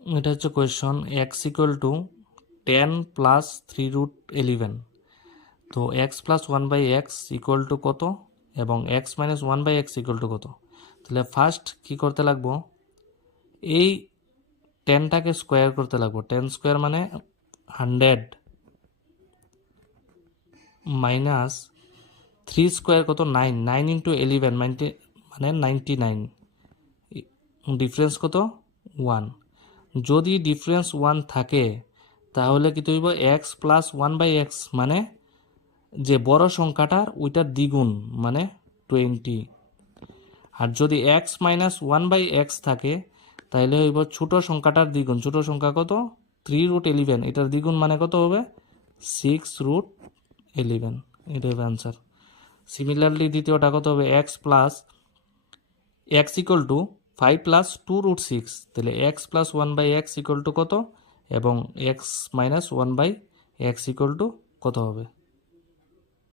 এটা হচ্ছে question x equal to 10 plus 3√11। তো x plus 1/x equal to কত এবং x minus 1/x equal to কত। তাহলে ফার্স্ট কি করতে লাগবো, এই 10টাকে স্কোয়ার করতে লাগবো। 10 স্কোয়ার মানে 100 মাইনাস 3 স্কোয়ার কত 9, 9 ইন্টু 11 মানে 99, ডিফারেন্স কত 1। যদি ডিফারেন্স 1 থাকে তাহলে কি তৈব এক্স প্লাস 1/x মানে যে বড় সংখ্যাটার ওইটার দ্বিগুণ মানে 20। আর যদি এক্স মাইনাস 1/x থাকে তাহলে হইব ছোট সংখ্যাটার দ্বিগুণ। ছোট সংখ্যা কত 3√11, এটার দ্বিগুণ মানে কত হবে 6√11। এটা হবে অ্যান্সার। সিমিলারলি দ্বিতীয়টা কত হবে এক্স ইকুয়াল টু 5 প্লাস 2√6। তাহলে x plus 1/x equal to কত এবং x minus 1/x equal to কত হবে।